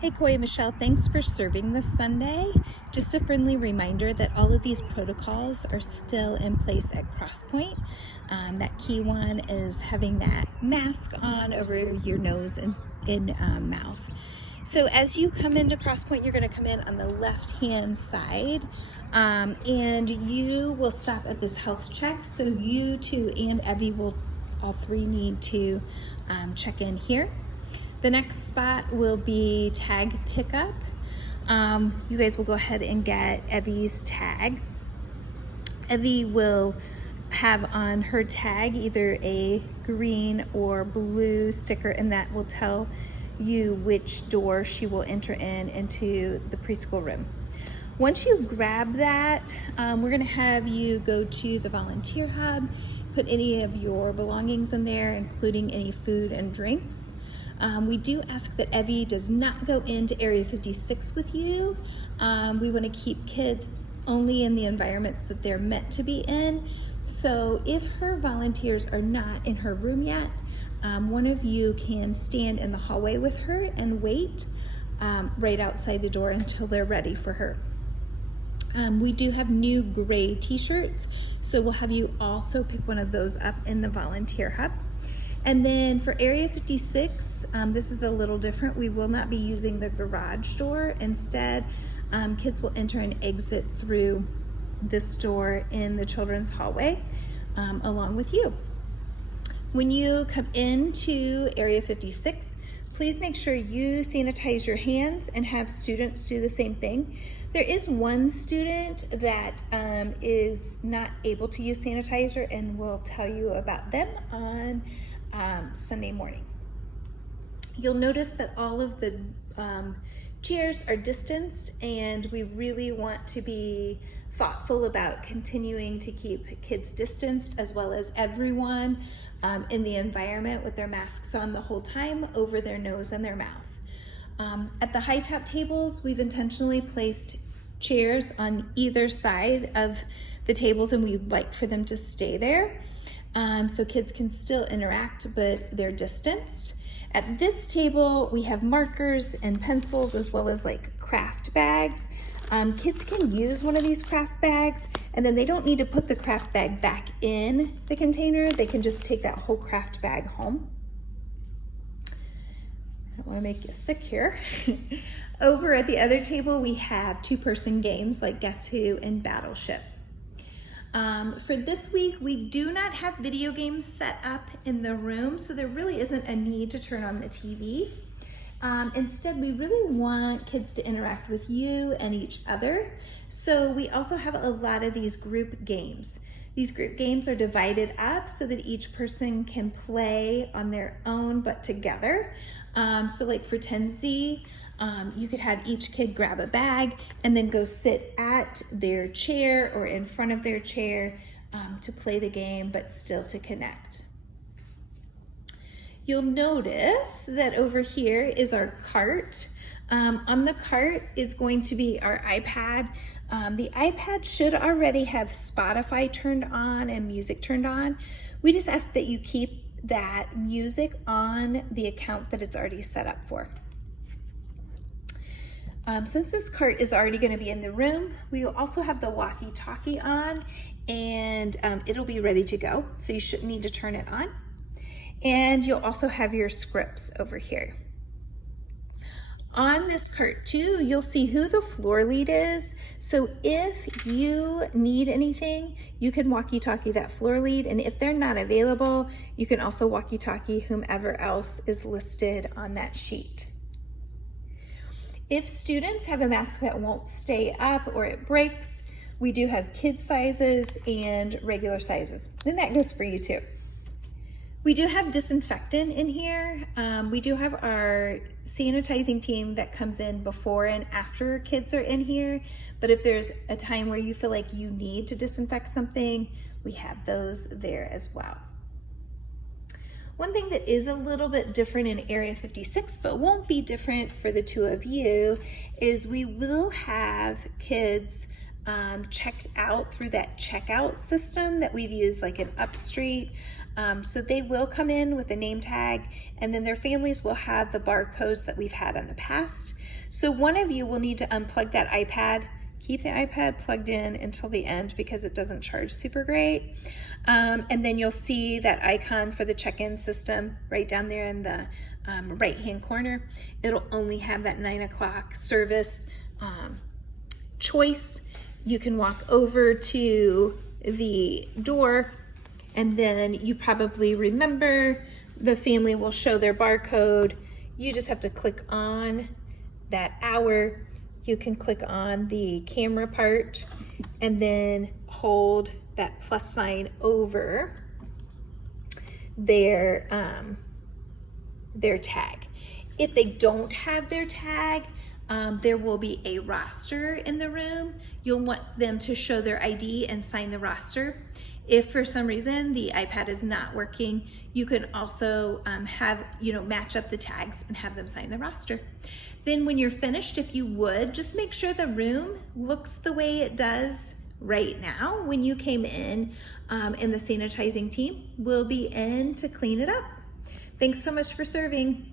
Hey, Koi and Michelle, thanks for serving this Sunday. Just a friendly reminder that all of these protocols are still in place at Crosspoint. That key one is having that mask on over your nose and mouth. So as you come into Crosspoint, you're going to come in on the left-hand side, and you will stop at this health check. So you two and Evie will all three need to check in here. The next spot will be tag pickup. You guys will go ahead and get Evie's tag. Evie will have on her tag either a green or blue sticker, and that will tell you which door she will enter into the preschool room. Once you grab that, we're gonna have you go to the volunteer hub, put any of your belongings in there, including any food and drinks. We do ask that Evie does not go into Area 56 with you. We want to keep kids only in the environments that they're meant to be in. So if her volunteers are not in her room yet, one of you can stand in the hallway with her and wait right outside the door until they're ready for her. We do have new gray t-shirts, so we'll have you also pick one of those up in the volunteer hub. And then for Area 56, this is a little different. We will not be using the garage door. Instead, kids will enter and exit through this door in the children's hallway along with you. When you come into Area 56, please make sure you sanitize your hands and have students do the same thing. There is one student that is not able to use sanitizer, and we'll tell you about them on Sunday morning. You'll notice that all of the chairs are distanced, and we really want to be thoughtful about continuing to keep kids distanced, as well as everyone in the environment with their masks on the whole time over their nose and their mouth. At the high top tables, we've intentionally placed chairs on either side of the tables, and we'd like for them to stay there. So kids can still interact, but they're distanced. At this table, we have markers and pencils, as well as like craft bags. Kids can use one of these craft bags, and then they don't need to put the craft bag back in the container. They can just take that whole craft bag home. I don't want to make you sick here. Over at the other table, we have two-person games like Guess Who and Battleship. For this week, we do not have video games set up in the room, so there really isn't a need to turn on the TV. Instead, we really want kids to interact with you and each other. So we also have a lot of these group games. These group games are divided up so that each person can play on their own but together. So like for 10Z, you could have each kid grab a bag and then go sit at their chair or in front of their chair to play the game, but still to connect. You'll notice that over here is our cart. On the cart is going to be our iPad. The iPad should already have Spotify turned on and music turned on. We just ask that you keep that music on the account that it's already set up for. Since this cart is already going to be in the room, we will also have the walkie-talkie on, and it'll be ready to go, so you shouldn't need to turn it on. And you'll also have your scripts over here. On this cart too, you'll see who the floor lead is. So if you need anything, you can walkie-talkie that floor lead, and if they're not available, you can also walkie-talkie whomever else is listed on that sheet. If students have a mask that won't stay up or it breaks, we do have kid sizes and regular sizes, and that goes for you too. We do have disinfectant in here. We do have our sanitizing team that comes in before and after kids are in here, but if there's a time where you feel like you need to disinfect something, we have those there as well. One thing that is a little bit different in Area 56, but won't be different for the two of you, is we will have kids checked out through that checkout system that we've used like in Upstreet. So they will come in with a name tag, and then their families will have the barcodes that we've had in the past. So one of you will need to unplug that iPad. Keep the iPad plugged in until the end because it doesn't charge super great. And then you'll see that icon for the check-in system right down there in the right-hand corner. It'll only have that 9 o'clock service choice. You can walk over to the door, and then you probably remember the family will show their barcode. You just have to click on that hour. You can click on the camera part and then hold that plus sign over their tag. If they don't have their tag, there will be a roster in the room. You'll want them to show their ID and sign the roster. If for some reason the iPad is not working, you can also match up the tags and have them sign the roster. Then when you're finished, if you would, just make sure the room looks the way it does right now when you came in, and the sanitizing team will be in to clean it up. Thanks so much for serving.